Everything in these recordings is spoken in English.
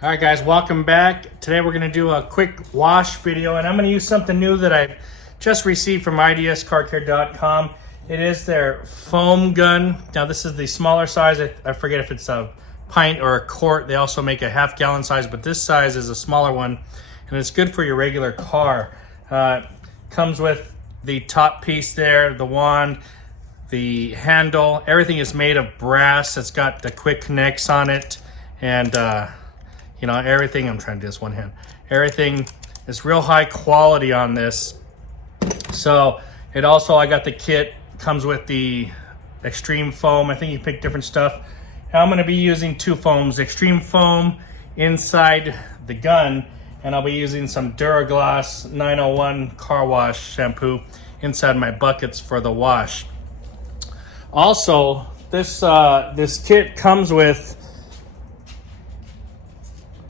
All right, guys, welcome back. Today we're going to do a quick wash video, and I'm going to use something new that I just received from idscarcare.com. It is their foam gun. Now, this is the smaller size. I forget if it's a pint or a quart. They also make a half-gallon size, but this size is a smaller one, and it's good for your regular car. Comes with the top piece there, the wand, the handle. Everything is made of brass. It's got the quick connects on it, and you know, everything, I'm trying to do this one hand. Everything is real high quality on this. So it also, I got the kit, comes with the extreme foam. I think you pick different stuff. I'm gonna be using two foams, extreme foam inside the gun, and I'll be using some Duraglass 901 car wash shampoo inside my buckets for the wash. Also, this kit comes with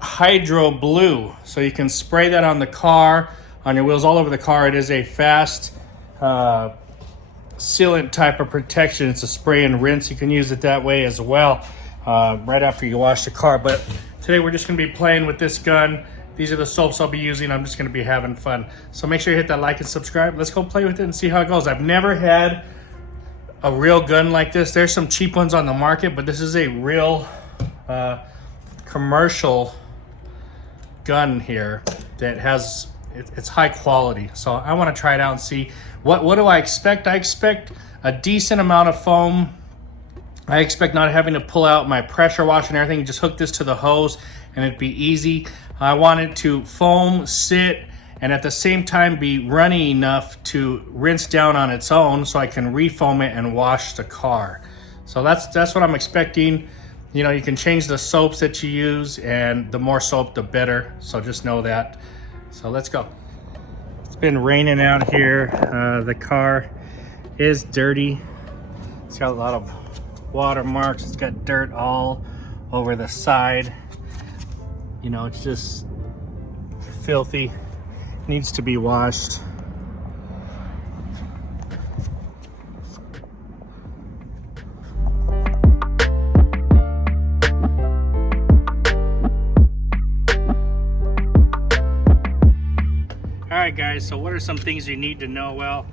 Hydro Blue, so you can spray that on the car, on your wheels, all over the car. It is a fast sealant type of protection. It's a spray and rinse. You can use it that way as well, right after you wash the car. But today we're just going to be playing with this gun. These are the soaps I'll be using. I'm just going to be having fun. So make sure you hit that like and subscribe. Let's go play with it and see how it goes. I've never had a real gun like this. There's some cheap ones on the market, but this is a real commercial gun here that has, it's high quality. So I want to try it out and see what do I expect. I expect a decent amount of foam. I expect not having to pull out my pressure washer and everything, just hook this to the hose and it'd be easy. I want it to foam, sit, and at the same time be runny enough to rinse down on its own so I can refoam it and wash the car. So that's what I'm expecting. You know, you can change the soaps that you use, and the more soap, the better. So just know that. So let's go. It's been raining out here. The car is dirty. It's got a lot of water marks. It's got dirt all over the side. You know, it's just filthy. Needs to be washed. Alright guys, so what are some things you need to know? Well,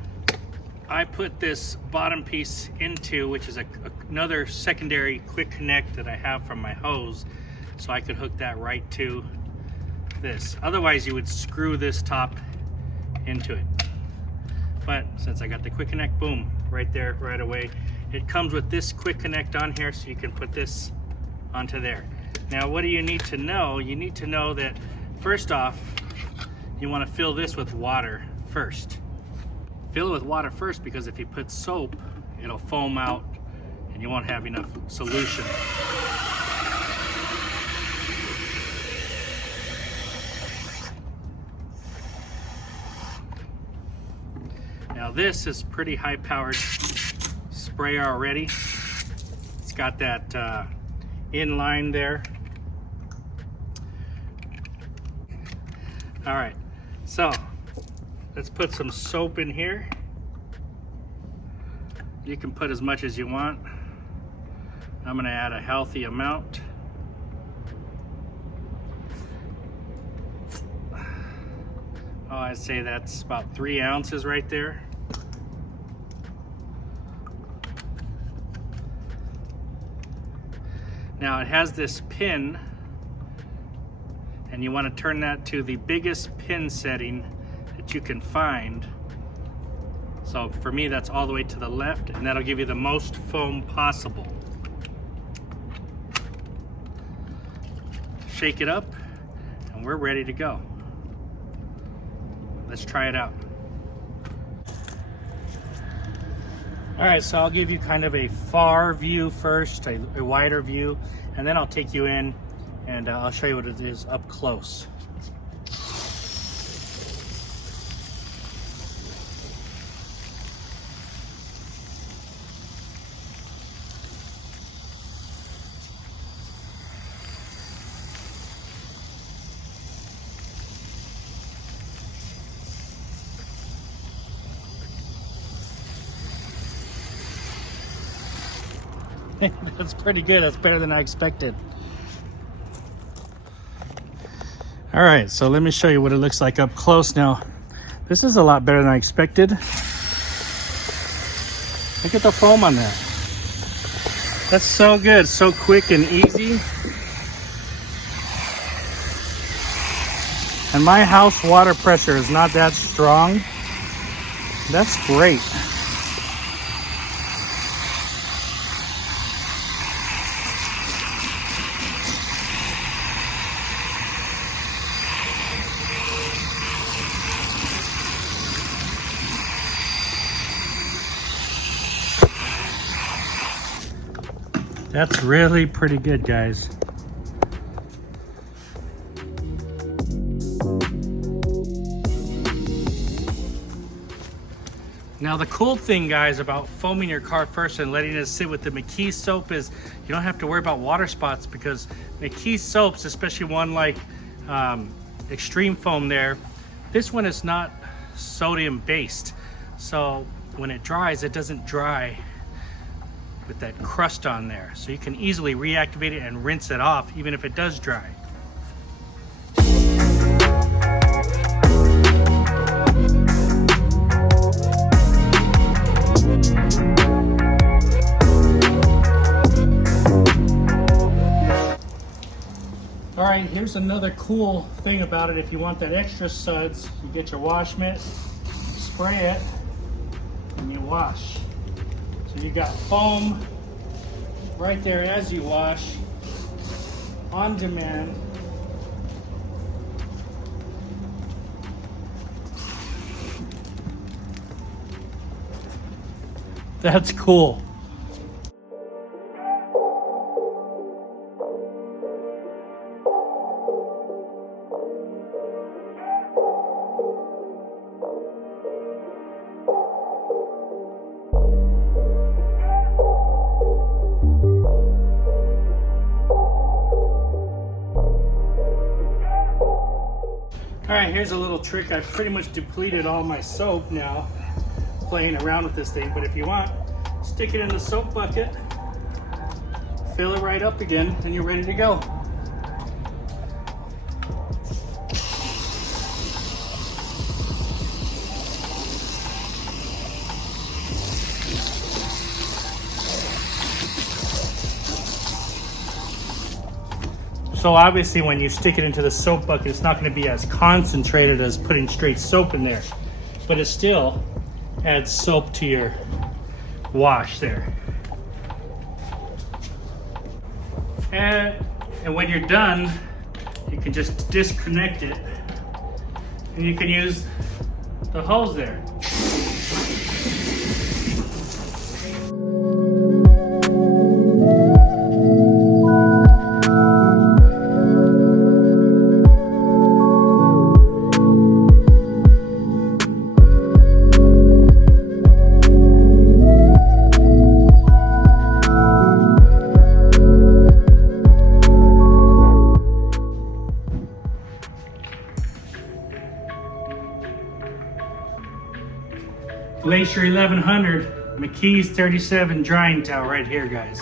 I put this bottom piece into, which is another secondary quick connect that I have from my hose, so I could hook that right to this. Otherwise you would screw this top into it. But since I got the quick connect, boom, right there, right away. It comes with this quick connect on here, so you can put this onto there. Now what do you need to know? You need to know that first off, you want to fill this with water first. Fill it with water first, because if you put soap, it'll foam out and you won't have enough solution. Now this is pretty high powered sprayer already. It's got that inline there. All right, so let's put some soap in here. You can put as much as you want. I'm gonna add a healthy amount. Oh, I'd say that's about 3 ounces right there. Now it has this pin, and you want to turn that to the biggest pin setting that you can find. So for me, that's all the way to the left, and that'll give you the most foam possible. Shake it up, and we're ready to go. Let's try it out. All right, so I'll give you kind of a far view first, a wider view, and then I'll take you in and I'll show you what it is up close. That's pretty good. That's better than I expected. All right, so let me show you what it looks like up close now. This is a lot better than I expected. Look at the foam on that. That's so good, so quick and easy. And my house water pressure is not that strong. That's great. That's really pretty good, guys. Now the cool thing, guys, about foaming your car first and letting it sit with the McKee soap is you don't have to worry about water spots, because McKee soaps, especially one like Extreme Foam there, this one is not sodium based. So when it dries, it doesn't dry with that crust on there. So you can easily reactivate it and rinse it off even if it does dry. All right, here's another cool thing about it. If you want that extra suds, you get your wash mitt, spray it, and you wash. So you got foam right there as you wash, on demand. That's cool. All right, here's a little trick. I've pretty much depleted all my soap now, playing around with this thing. But if you want, stick it in the soap bucket, fill it right up again, and you're ready to go. So obviously when you stick it into the soap bucket, it's not going to be as concentrated as putting straight soap in there, but it still adds soap to your wash there. And when you're done, you can just disconnect it and you can use the hose there. Glacier 1100, McKee's 37 drying towel right here, guys.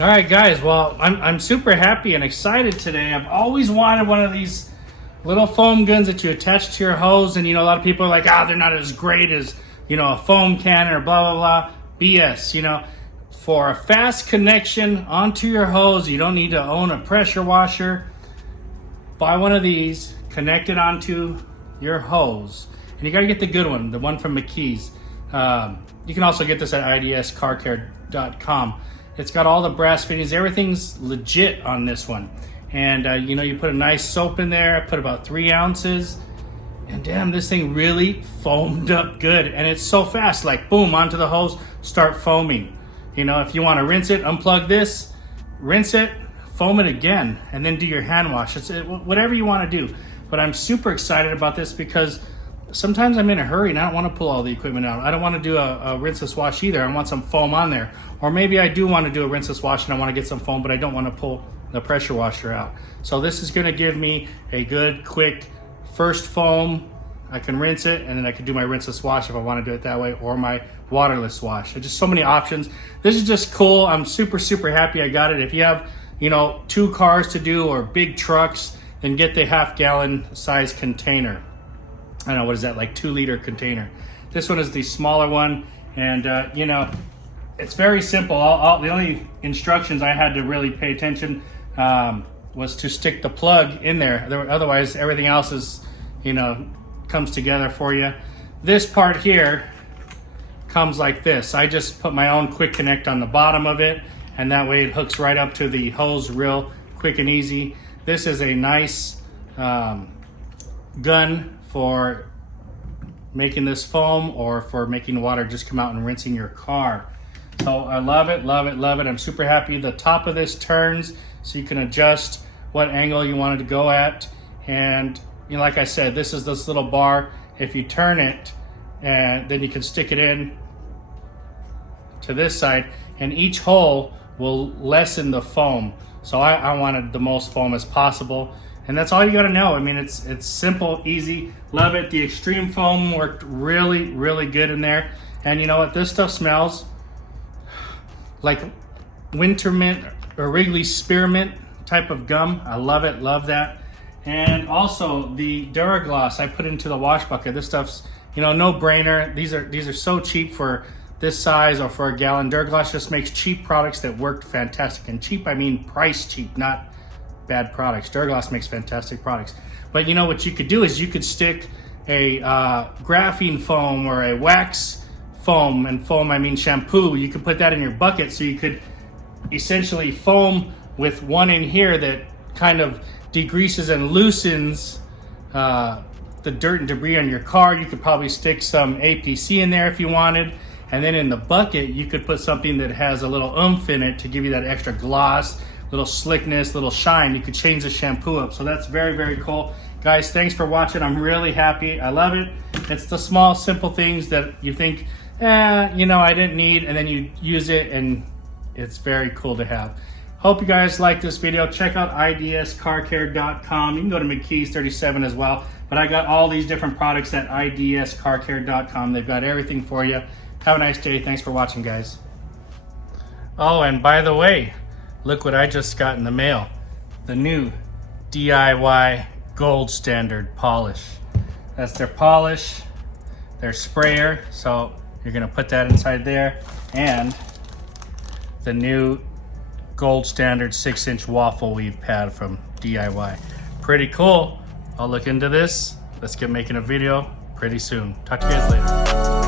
All right, guys, well, I'm super happy and excited today. I've always wanted one of these little foam guns that you attach to your hose, and you know, a lot of people are like, they're not as great as, you know, a foam cannon or blah, blah, blah. BS, you know. For a fast connection onto your hose, you don't need to own a pressure washer. Buy one of these, connect it onto your hose. And you gotta get the good one, the one from McKee's. You can also get this at idscarcare.com. It's got all the brass fittings, everything's legit on this one. And you know, you put a nice soap in there, I put about 3 ounces. And damn, this thing really foamed up good. And it's so fast, like boom, onto the hose, start foaming. You know, if you want to rinse it, unplug this, rinse it, foam it again, and then do your hand wash. It's whatever you want to do. But I'm super excited about this because sometimes I'm in a hurry and I don't want to pull all the equipment out. I don't want to do a rinseless wash either. I want some foam on there. Or maybe I do want to do a rinseless wash and I want to get some foam, but I don't want to pull the pressure washer out. So this is going to give me a good, quick first foam I can rinse it, and then I can do my rinseless wash if I want to do it that way, or my waterless wash. There's just so many options. This is just cool. I'm super happy I got it. If you have, you know, 2 cars to do or big trucks, then get the half-gallon size container. I don't know, what is that, like 2-liter container. This one is the smaller one, and you know, it's very simple. The only instructions I had to really pay attention was to stick the plug in there. Otherwise, everything else is, you know, comes together for you. This part here comes like this. I just put my own quick connect on the bottom of it, and that way it hooks right up to the hose real quick and easy. This is a nice gun for making this foam, or for making water just come out and rinsing your car. So I love it. I'm super happy. The top of this turns, so you can adjust what angle you want it to go at. And you know, like I said, this is this little bar. If you turn it, and then you can stick it in to this side, and each hole will lessen the foam. So I wanted the most foam as possible. And that's all you gotta know. I mean, it's simple, easy, love it. The extreme foam worked really good in there. And you know what, this stuff smells like winter mint or Wrigley spearmint type of gum. I love it, love that. And also the Duragloss I put into the wash bucket. This stuff's, you know, no brainer. These are so cheap for this size or for a gallon. Duragloss just makes cheap products that worked fantastic. And cheap, I mean price cheap, not bad products. Duragloss makes fantastic products. But you know what you could do is you could stick a graphene foam or a wax foam, and foam I mean shampoo. You could put that in your bucket, so you could essentially foam with one in here that kind of degreases and loosens the dirt and debris on your car. You could probably stick some APC in there if you wanted, and then in the bucket you could put something that has a little oomph in it to give you that extra gloss, little slickness, little shine. You could change the shampoo up. So that's very cool. Guys, thanks for watching. I'm really happy. I love it. It's the small, simple things that you think, you know, I didn't need, and then you use it, and it's very cool to have. Hope you guys like this video. Check out idscarcare.com. You can go to McKees 37 as well. But I got all these different products at idscarcare.com. They've got everything for you. Have a nice day. Thanks for watching, guys. Oh, and by the way, look what I just got in the mail. The new DIY Gold Standard polish. That's their polish, their sprayer. So you're gonna put that inside there. And the new Gold Standard 6-inch waffle weave pad from DIY. Pretty cool. I'll look into this. Let's get making a video pretty soon. Talk to you guys later.